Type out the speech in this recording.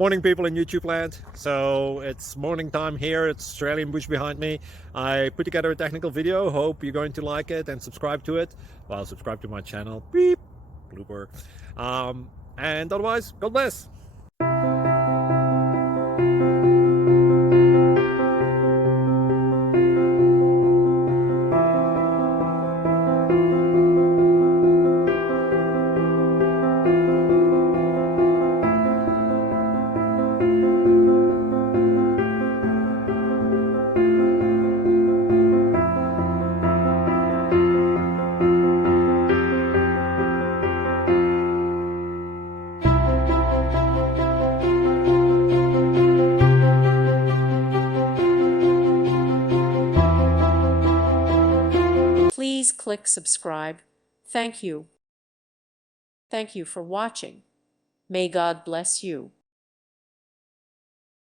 Morning, people in YouTube land. So it's morning time here. It's Australian bush behind me. I put together a technical video. Hope you're going to like it and subscribe to it. Well, subscribe to my channel. Beep. Blooper. And otherwise, God bless. Please click subscribe. Thank you. Thank you for watching. May God bless you.